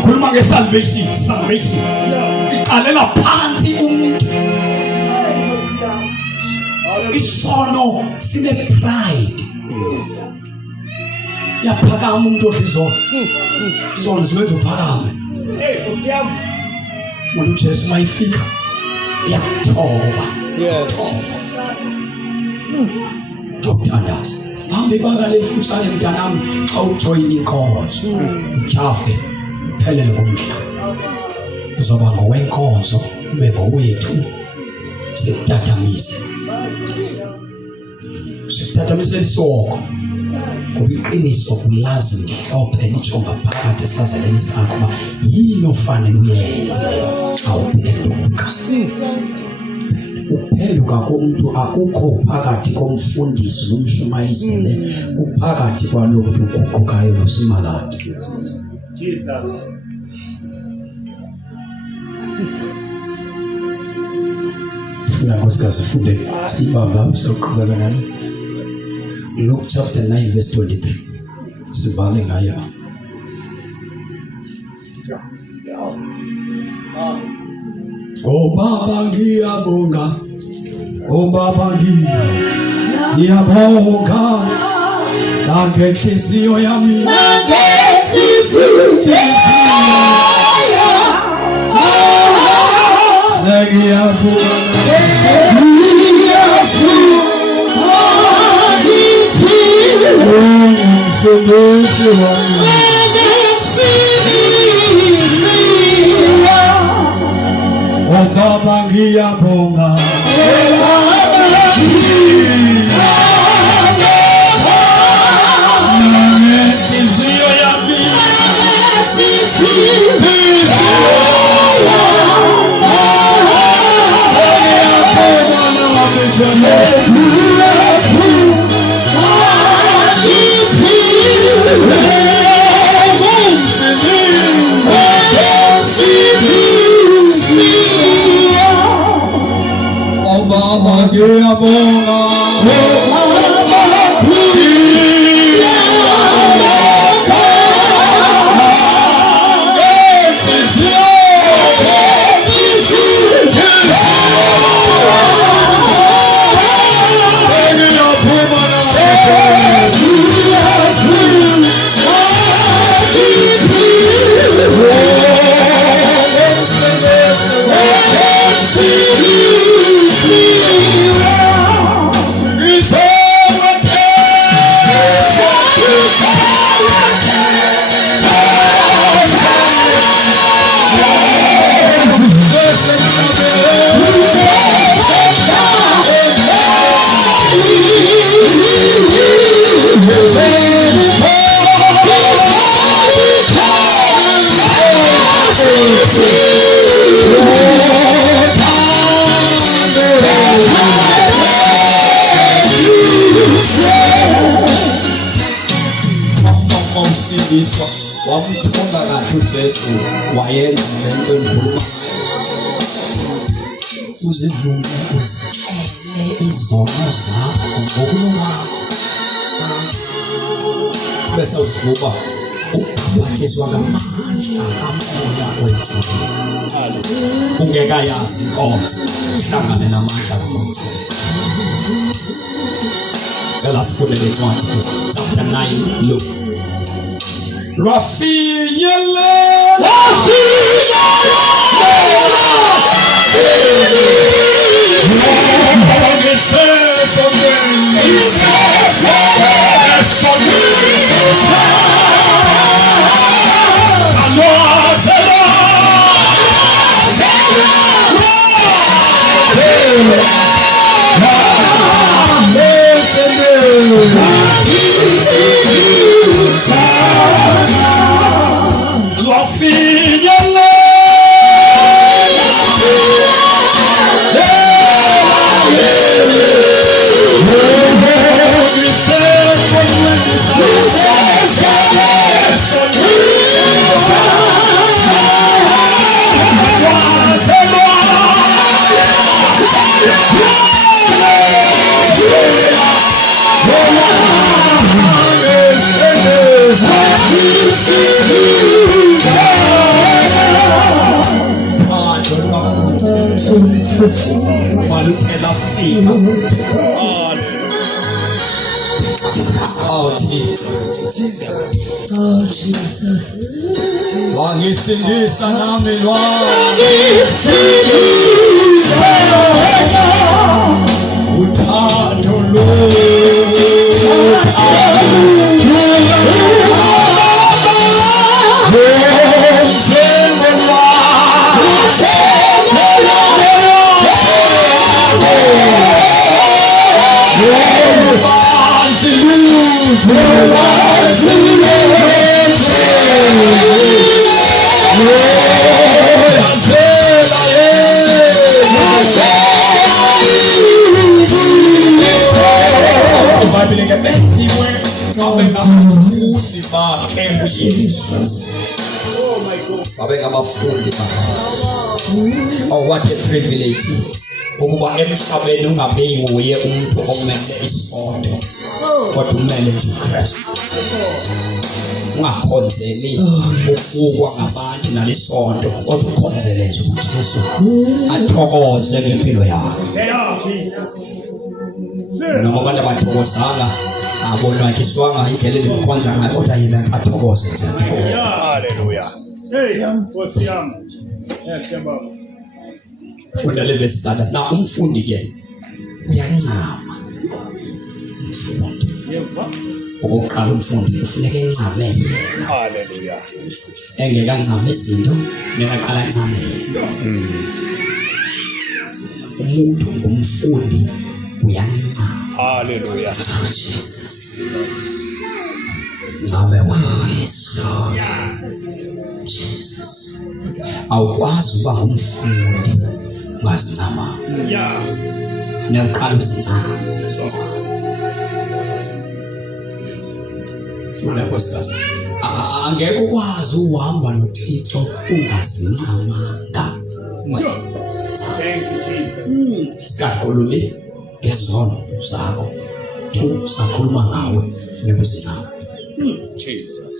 ngikhuluma nge-salvation. Salvation iqalela phansi umuntu. Isono sine-pride. Yaphakama umuntu odlizono. Isono simenza uphakame. Umuntu uJesu mayifika yakuthoba. Yes. Ngokuthandaza. Hambe ibakala elifutshane mntanami xa ujoyina inkonzo. Ujafe uphelele ngomdla. Uzoba ngowenkonzo ube ngowethu. Sikutatamise. Sikutatamise isoko. Ngoba iqiniso kulazi mhlophe litsho ngaphakathi esazeleni sakho uba yini ofanele uyenze xa uphenduka. Ukuphenduka komuntu akukho phakathi komfundisi nomshumayeli, kuphakathi kwalo muntu uguqukayo nosimakazi. Jesus. Funa nkosikazi funde sibamba soqhubeka nalo. Luke chapter 9 verse 23. Sivale ngaya. Oh Baba ngiyabonga. Oh Baba ngiyabonga. Nangenhliziyo yami. Oh Baba ngiyabonga. Nangenhliziyo yami. Wamthonga kahle uJesu wayenza lento enkhuluma uzivume uzicele izono zakho ngokulungana bese uzivuba ukubhathizwa ngamandla kamoya wethuli ungekayazi inkonzo hlangane namandla kamoya. Cela sifunde le ncwadi chapter 9 Luke. Rafinyelela Walutela fika. Oh Jesus. Oh Jesus. Wangisindisa nami Wangisindisa uthando lo. Oh, what a privilege. Ukuba emhlabeni ungabiyi umuntu omele isondo kodwa umele nje uKristu. Ungakhonzeli ukukwa ngabantu nalisondo kodwa ukhonzele nje uJesu. Athokoze ngempilo yakho. Noma abantu abathokozanga abonwa kiswanga indlela elikhonza ngayo kodwa yena athokoze nje. Hallelujah. Hey, Nkosi yami. Baba. Funda le verse standards. Na umfundi ke uyancama. Umfundi. Yeva. Okokuqala umfundi kufuneka encame yena. Hallelujah. Engeke ancame izinto, mina aqala ancame yena. Umuntu ngumfundi uyancama. Hallelujah. Oh Jesus. Ngame Yesu. Jesus. Awukwazi uba ngumfundi ungazincama. Yeah. Funeka uqale uzincame. Unakosikasi. Angeke ukwazi uhamba noThixo ungazincamanga. Thank you, Jesus. Sikakhulumi ngezono zakho. Tu sakhuluma ngawe funeka uzincame. Jesus.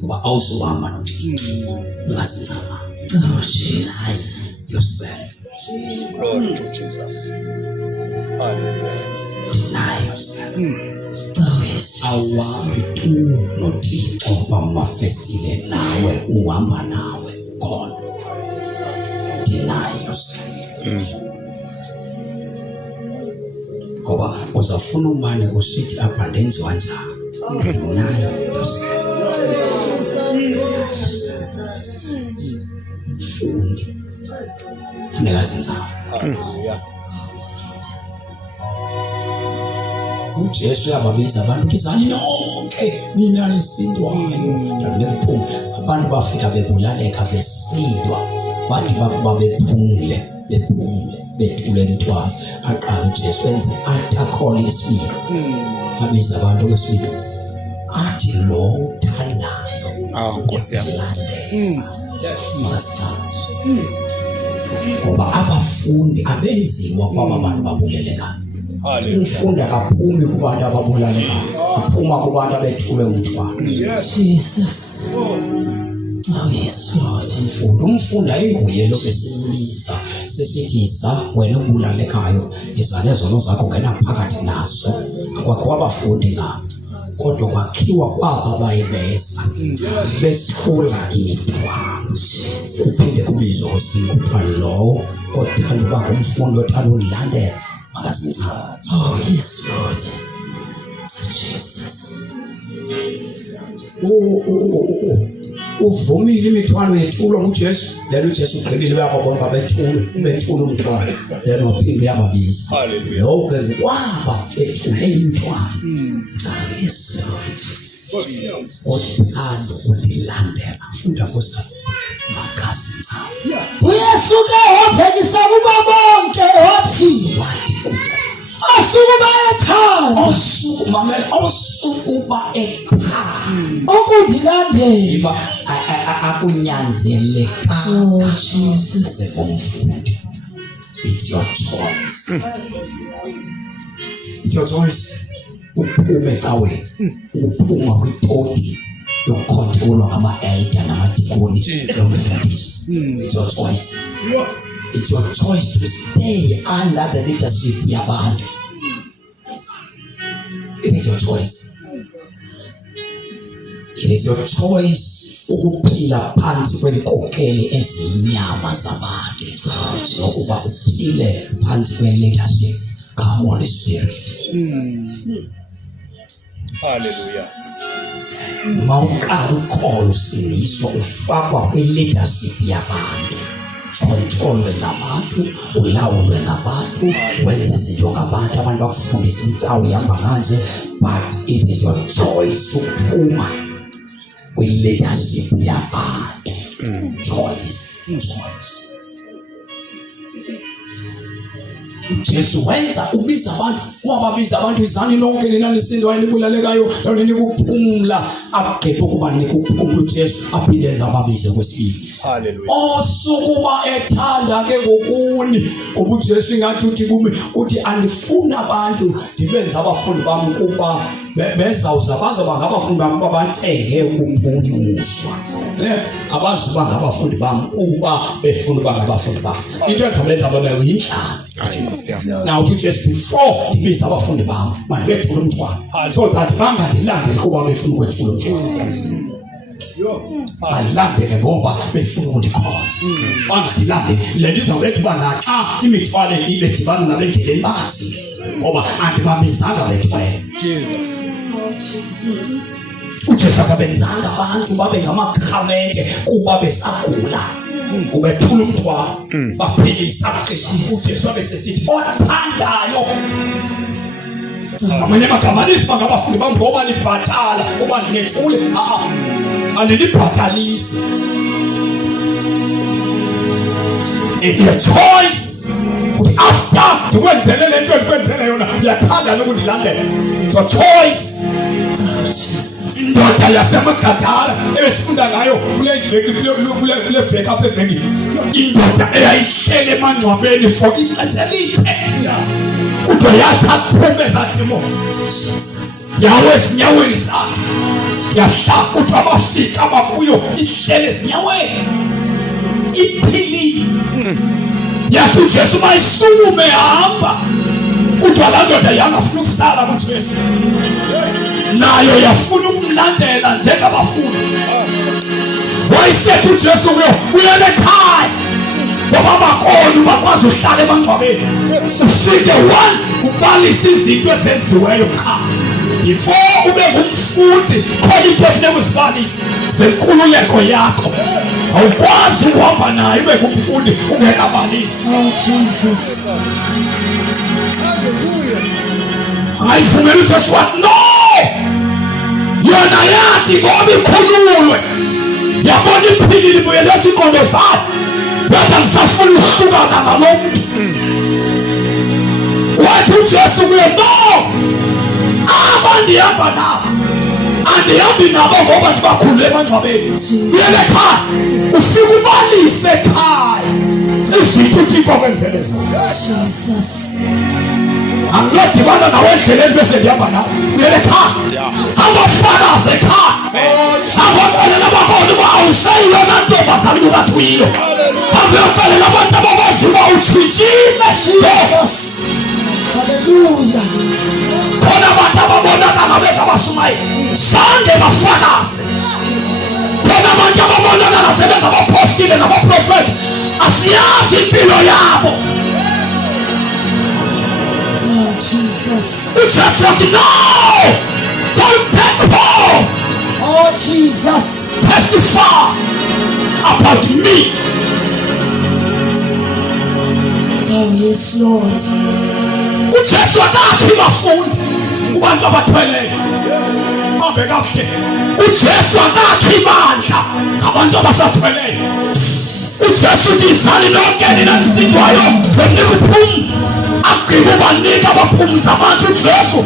Kuba awusuhamba noThixo ungazincama. Oh Jesus. Yourself. Glory to Jesus. Hallelujah. Deny yourself. Oh yes. Awabi tu noThixo bamafestile nawe uhamba nawe God. Deny yourself. Ngoba uzafuna umane usithi apha ndenziwa njani. Deny yourself. Fundi. Funeka zincawe. Hallelujah. uJesu yababiza abantu bizani lonke nina isindwayo nekuphuma abantu bafika bebulaleka besindwa bathi bakuba bephumule bethule emthwalo aqala uJesu wenze altar call yesibili abiza abantu besibili athi lo uthandayo Nkosi yami. Master. Ngoba abafundi abenziwa kwaba bantu babuleleka. Umfundi akaphumi kubantu ababulaleka. Uphuma kubantu abethule umthwalo. Jesus. Oh yes Lord. Umfundi ayinguye lo besilisa sesithi isa wena ubulalekayo izane zono zakho ngena phakathi nazo. Akwakho abafundi ngabo. Kodwa kwakhiwa kwaba bayibesa bethula imithwalo. Uphinde kubizwe kwesibili kuthiwa lo othanda uba ngumfundi othanda ulandela makazincame. Oh yes Lord Jesus. Uvumile imithwalo yethulwa nguJesu. Then uJesu ugqibile uyababona bethula umthwalo. Then waphinde uyababiza. Hallelujah. Yonke kwaba bethule imithwalo. Yes Lord. Othanda ukulandela. Funda Nkosi makazincame. Uyesuke wabhekisa kuba bonke wathi asukuba ethanda osukuba ekhaya ukundilandela. Akunyanzeleka. Oh Jesus. Umfundi. It's your choice. It's your choice. Uphume ecaweni. Uphuma kwipoti yokukhontrolwa ngama-elder namadikoni yomfundisi. It's your choice. It's your choice to stay under the leadership yabantu. It is your choice. It is your choice ukuphila phansi kwenkokeli ezinyama zabantu. Ukuba uphile phansi kwe-leadership ka-Holy Spirit. Hallelujah. Mawuqala ukholo usiniswa ufakwa kwi-leadership yabantu. Controlwe ngabantu, ulawulwe ngabantu, wenza izinto ngabantu, abantu bakufundisa incawu ihamba kanje, but it is your choice ukuphuma kwi-leadership yabantu. Choice. Jesu wenza ubiza abantu, wababiza abantu izani lonke lena lisinda wayenibulalekayo lona nikuphumla agqephe ukuba nikuphumla uJesu aphinde enza ababize kwesibili. Hallelujah. Osukuba ethanda ke ngokuni ngoba uJesu ingathi uthi kumi uthi andifuna abantu ndibenza abafundi bami kuba bezawuza bazoba ngabafundi bami babacenge ukumphunyuzwa. Abazuba ngabafundi bami kuba befuna ukuba ngabafundi bami. Into ezabenza babe yinhlamba. Now you just before ndibiza abafundi bami mandibethula umthwalo so that bangandilandeli kuba befuna ukwethula umthwalo. Balandele ngoba befuna ukundikhonza. Bangandilandeli le ndizawubethi banaxa imithwalo ibe dibana nabendleleni bathi ngoba andibabizanga bethwele. uJesu akabenzanga abantu babe ngamakhavete kuba besagula. Ubethula umthwalo baphilisa uJesu abesesithi othandayo. Amanye amagama nisima ngabafundi bami ngoba libhatala ngoba ndinethule andilibhatalisi. It's your choice. After ndikwenzele le nto ndikwenzele yona uyathanda nokundilandela. It's your choice. Indoda yaseMagadala ebesifunda ngayo kule veki apha eveki, indoda eyayihlele emangcwabeni for ixesha elide kodwa yathi aphume zadimo yawe ezinyaweni zakhe yahlala ukuthi abafika abakuyo ihlele ezinyaweni iphilile. Yathi uJesu mayisukume hamba kodwa laa ndoda yangafuna ukusala kuJesu nayo yafuna ukumlandela njengabafundi. Wayesethi uJesu uyele ekhaya ngoba amakolo bakwazi uhlala emangcwabeni ufike one ubalise izinto ezenziweyo qha before ube ngumfundi khona into efuneka uzibalise zenkululeko yakho. Awukwazi ukuhamba naye ube ngumfundi ungekabalisi. Jesus. Angayivumeli uJesu wathi no, yona yathi ngoba ikhululwe yabona iphilile ibuyele esikondo sayo yathi angisafuni ukuhlukana nalo muntu. Wathi uJesu kuye no, abandihamba nabo andihambi nabo ngoba ndibakhulule emangcwabeni. Uyele ekhaya ufike ubalise ekhaya izinto uThixo akwenzele zona. Jesus. Angilodibana nawe endleleni bese ndihamba nawe. Uyele ekhaya abafakazi ekhaya abaxelela abakhona uba awuseyiyona ntombazana ubukathi uyiyo. Abayoxelela abantu abakwazi uba utshintshile. Jesus. Hallelujah. Khona abantu ababonakala bengabashumayeli zange bafakaze. Khona abantu ababonakala sebengabapostile nabaprofethi asiyazi impilo yabo. Jesus. uJesu wathi no, don't back home. Oh Jesus. Testify about me. Oh yes Lord. uJesu akakhi bafundi kubantu abathweleyo ambe kahle. uJesu akakhi bandla ngabantu abasathweleyo. uJesu uthi izani lonke nina lisindwayo benikuphuma agqibe banika abaphumuza abantu. uJesu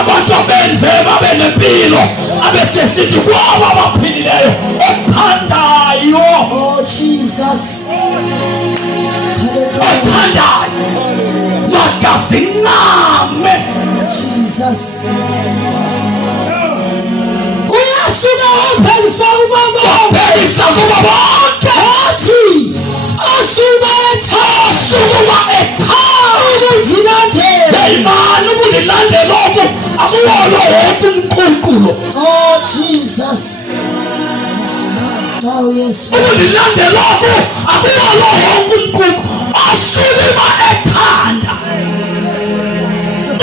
abantu abenze babe nempilo abesesithi kwaba abaphilileyo othandayo. Oh Jesus. othandayo makazincame. Jesus. Uyasuka waphekisa kuba bonke. Waphekisa kuba bonke. Wathi asubetha umculo. Oh, Jesus. Oh, yes, Lord. Ukundilandela akuyona yonke unkqubo osulima ekhanda.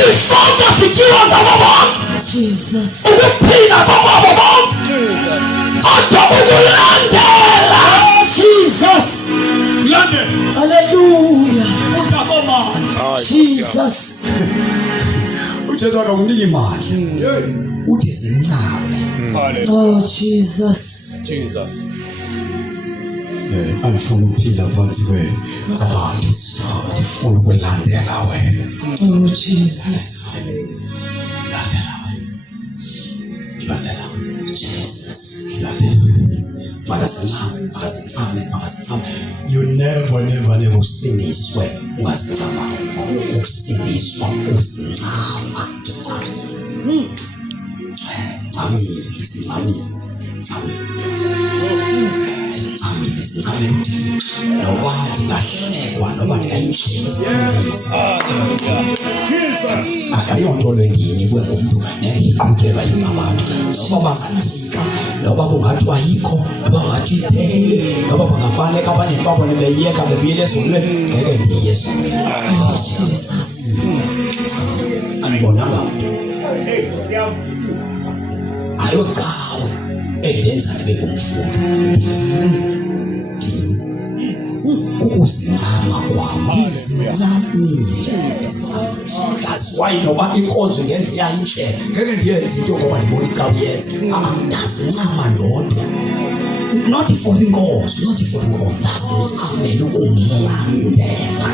Isonto sityiwa ngabo bonke. Jesus. Ukuphila kokwabo bonke. Jesus. Kodwa ukulandela. Oh, Jesus. Landela. Hallelujah. Utakomandla. Jesus. uJesu akakuniki imali. Uthi zincame. Hallelujah. Oh, Jesus. Jesus. Angifuna ukuphila phansi kwabantu. Ngifuna ukulandela wena. Oh, Jesus. Landela wena. Landela. Jesus. Landela. Makazicame. You never usindiswe ungazicama. Ukusindiswa uzincama. Zincamile uThixo. Noba ndingahlekwa, noba ndingayinjeza. Akayonto lwendiyinikwe ngumntu nendiyiqhutyelwa yimabantu. Noba banganika, noba kungathiwa ayikho, noba kungathi iphelile, noba bangabaleka abanye babone beyiyeka bebuyela ezonweni, ngeke ndiye ezonweni. Oh, Jesus. Andibonanga mntu. Ayocawe endenza ndibe ngumfundi. Ukuzincama kwam ndizincamile. That's why noba inkonzo ngenza iyayintshela ngeke ndiyenze into ngoba ndibona xa uyenza. Ndazincama ndodwa. Not for inkonzo. Ndazincamela ukumlandela.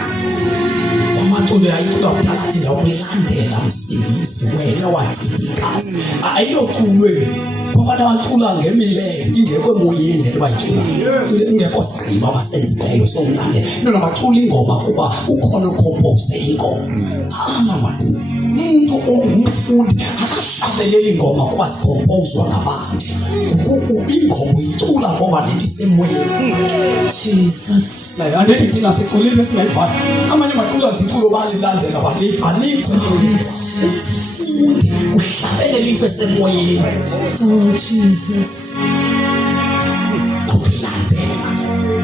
Amaculo yayicula kudala athi ndawulandela msindisi wena wachithikazi. Ayinoculwe kwabantu abacula ngemilenze ingekho emoyeni le nto bayiculayo. Ingekho sigqiba abasenzileyo somlandela. Nona bacula ingoma kuba ukhona ucompose ingoma. Mama, umuntu ongumfundi akahlabeleli ingoma kuba zikompozwa ngabantu. Ingoma uyicula ngoba lento isemoyeni. Jesus. Andithi thina siculile esingayivayo. Amanye amaculo aziculo balilandela balikho. Ufundi uhlabelela into esemoyeni. Oh, Jesus. Ukulandela.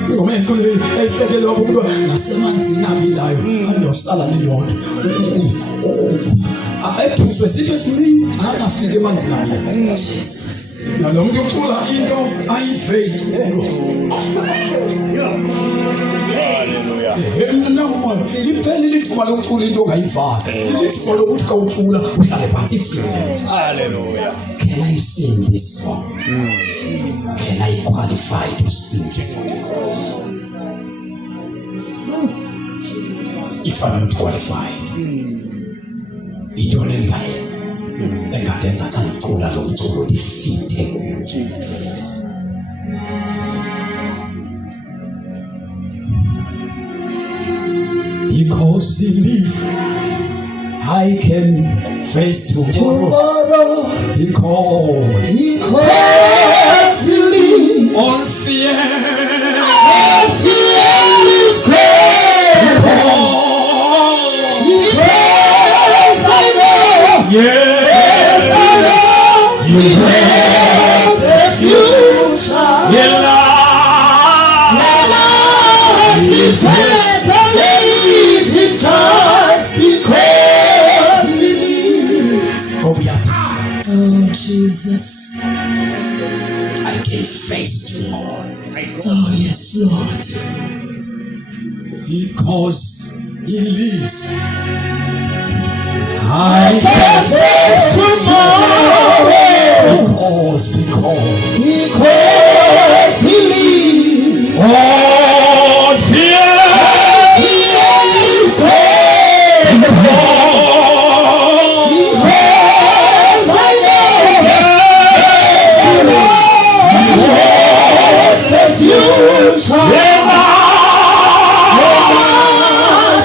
Ingoma enkulu ehlekelwe ukuba nasemanzini abilayo andosala ndodwa. Ethuswe sitho esincinci akafika emanzini abilayo. Jesus. Lo muntu ucula into ayifaith kulo. Hallelujah. Noma iphelile ithuba lokucula into ongayivanga. Ithuba lokuthi xa ucula uhlale phansi ithini. Hallelujah. Can I sing this song? Can I qualify to sing this song? If I'm not qualified, intoni endingayenza engalenza xa ndicula lo mculo ndifithe kuwo. Because he lives, I can face tomorrow. Because you live. all fear is great. Yes, I know. yes, I know. you have the future. He said, believe it just because he lives. Oh, Jesus. I can face tomorrow. Oh, yes, Lord. Because he lives, I can face tomorrow. Because he lives. all fear is great. Because I know the future.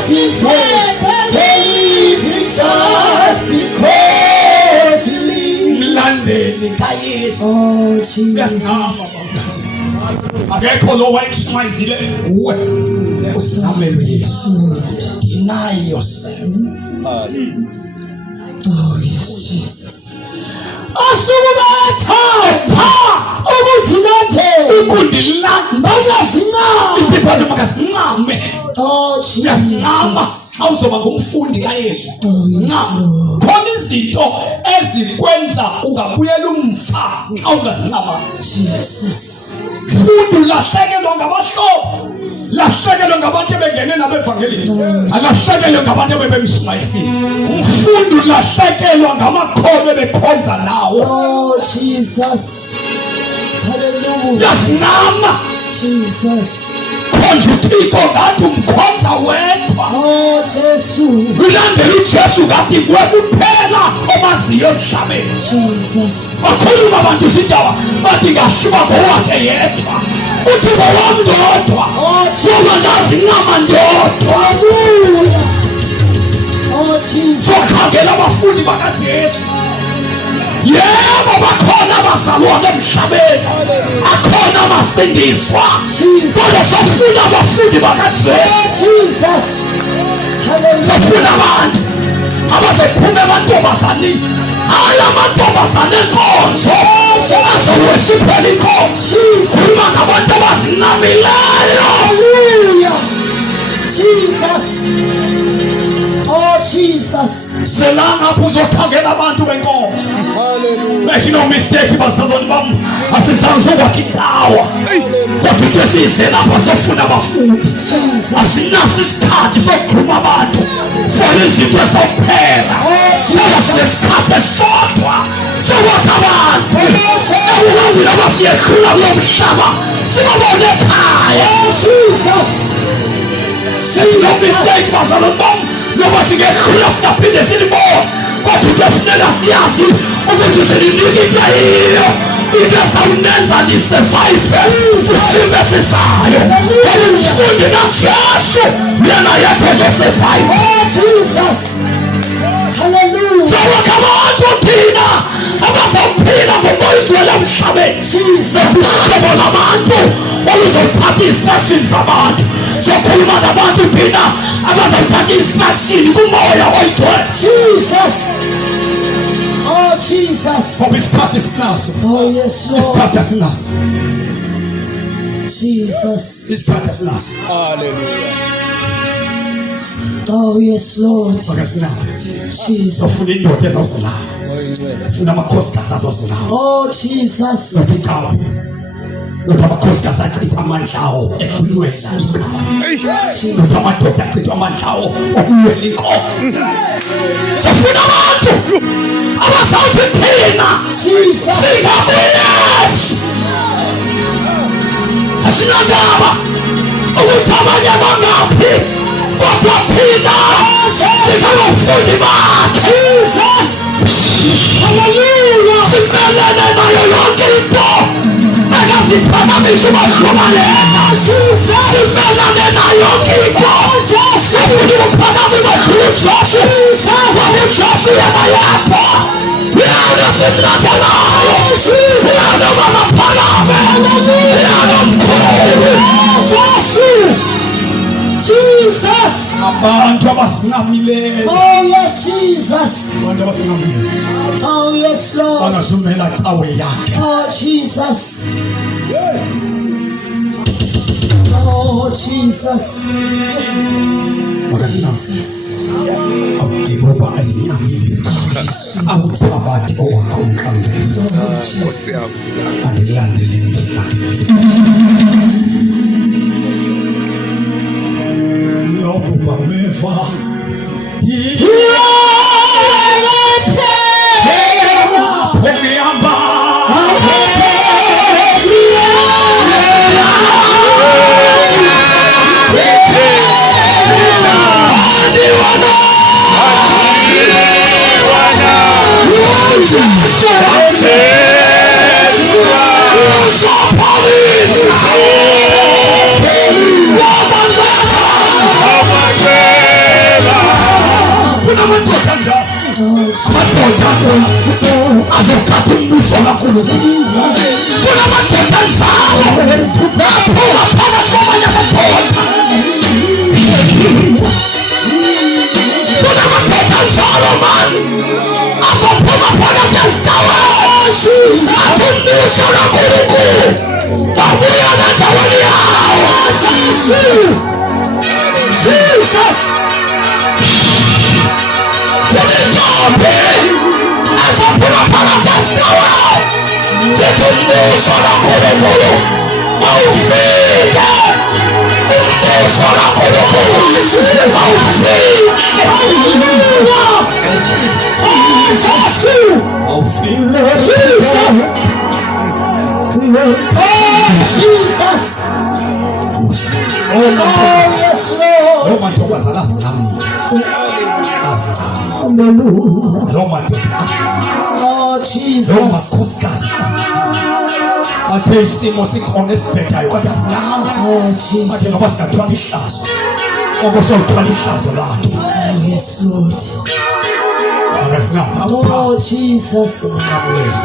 He said, believe it just because he lives. mlandeli kaYesu. Oh, Jesus. Akekho lo wayishmayizile kuwe. Usitamele uYesu. Deny yourself. Oh, yes, Jesus. Asukubatha ukuthi nathe ukundilanda makazincame. makazincame Oh uyazincama Jesus. awuzoba ngumfundi kaYesu. Oh yes, Ncama Lord. khona izinto ezikwenza ungabuyela umfa xa ungazincama. Jesus. Fundi ulahlekelwa ngabahlobo, lahlekelwa ngabantu ebengene nabevangelini, alahlekelwe ngabantu ebebemshumayisile. Umfundi ulahlekelwa ngamakhono ebekhonza nawo. Oh Jesus. Hallelujah. Yazincama Jesus. khonza uThixo ngathi umkhonza wedwa. Oh Jesu. Ulandela uJesu ngathi nguwe kuphela omaziyo emhlabeni. Jesus. Bakhuluma abantu izindaba bathi ngashiba ngowakhe yedwa, uthi ngowami ndodwa, Oh ngoba ngazincama ndodwa. Hallelujah. Oh Jesus. Sokhangela abafundi bakaJesu. Yebo bakhona abazalwane emhlabeni, akhona amasindiswa, Jesus. kodwa safuna abafundi bakaJesu. Jesus. Hallelujah. Safuna abantu abazephuma emantombazaneni, hayi amantombazane enkonzo azoworshipela inkonzo. Khuluma ngabantu abazincamileyo. Hallelujah. Jesus. Oh Jesus. Selanga uzokhangela abantu benkonzo. Make no mistake bazalwane bami, asizange indawo kodwa into esize lapha sofuna abafundi. Jesus. Asinaso isikhathi sokukhuluma abantu for izinto ezophela, ngoba sinesikhathi esodwa sokwakha abantu ekukazi noma siyehlula kulo mhlaba sibabone ekhaya. Jesus. No mistake bazalwane bami, noma singehlula singaphinde silibone, kodwa into efuneka siyazi ukuthi silinika into eyiyo, into esawunenza nisurvive kusimo esizayo. Umfundi kaJesu yena yedwa ozosurvive. Oh Jesus. Hallelujah. Sawakha abantu thina abazophila ngomoya ogcwele emhlabeni. Uhlobo labantu oluzothatha i-instruction zabantu. Sokhuluma ngabantu thina abazothatha i-instruction kumoya oyigcwele. Jesus. Oh Jesus. Ngoba isikhathi sinaso, Oh yes Lord. isikhathi asinaso, Jesus. isikhathi asinaso. Oh yes Lord. Akasinaso. Jesus. Sofuna indoda ezawusilala, funa amakhosikazi azosilala. Oh Jesus. Ikawa kodwa amakhosikazi achitha amandla awo ekulwela ikawa, Jesus. kodwa amadoda achitha amandla awo okulwela inkomo. Sofuna abantu abazawuthi thina Jesus. singakuyesu, asinandaba ukuthi abanye bangaphi, kodwa thina singabafundi bakhe. Jesus. Hallelujah. Simelene nayo yonke into engaziphakamisa ukwahlukalela. Simelene nayo yonke into efuna ukuphakamisa uJesu. Ngoba uJesu yena yedwa yena simlandelayo, yena bangaphakame, yena mkhulu. Jesus. Abantu abazincamileyo, Oh yes Jesus. abantu abazincamileyo Oh yes Lord. bangazumela cawe yakhe. Oh Jesus. Oh Jesus. Jesus. Awugiboba azincamile, awuthabathi owakho umqambe, Oh Jesus. andilandele imihla. Nokuba meva Pokeyamba azokhatha umbuso kaNkulunkulu. Funa amadoda njalo aphuma phakathi kwabanye amadoda. Funa amadoda njalo mani azophuma phakathi awufike umbuso kaNkulunkulu awufike Jesus. Oh, yes, Lord. No mantombazana azingcamile no mantombazana Oh, Jesus. no makhosikazi athe isimo sikhona esibhedayo kodwa singcama Oh, athe Jesus. ngoba singathwala ihlazo okusawuthwala ihlazo lakhe Oh, yes, Lord. akasingapha Oh, Jesus. uqabulezo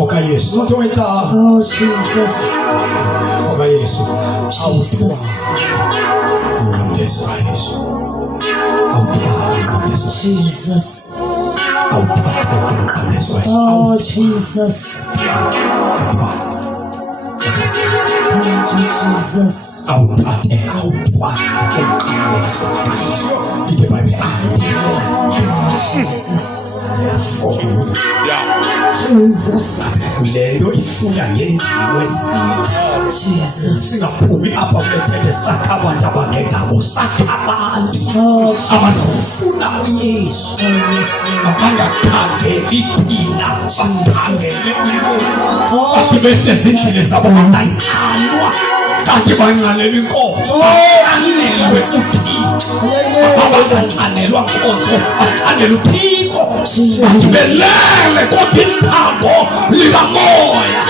okayesu umuntu wetha Oh, Jesus. okayesu Jesus. uqabulezo kayesu awuthwala uqabulezo Jesus. awuphathe uqabulezo kayesu Oh, Jesus. Thank you, Jesus. awuphathe awuthwala uqabulezo kayesu ithe bayible awuthwala Jesus. for me Jesus. lento ifuna ngenziwe Jesus. singaphumi apha kulethethe sakha abantu abangengabo sakha abantu Oh, Jesus. abafuna uyesu Oh, yes, Lord. abangakhangeli thina bakhangele Oh, bathi besezindlini zabo banqanwa kanti banqanelwa inkonzo Oh, banqanelwe Jesus. uthixo Hallelujah. abanganqanelwa nkonzo banqanelwe uthixo Jesus. belele kodwa iphambo likamoya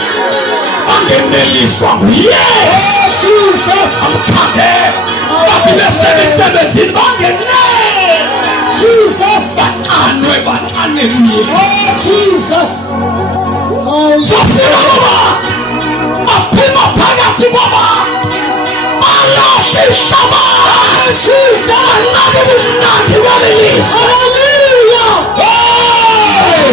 bangeneliswa nguyesu Oh, Jesus. amkhangele bathi besemsebenzini bangenele Jesus. banqanwe banqanelwe uyesu Oh, Jesus. Oh, sofuna ngoba baphuma phakathi kwaba balahle ihlaba angabe bumnandi balelisa hallelujah. hey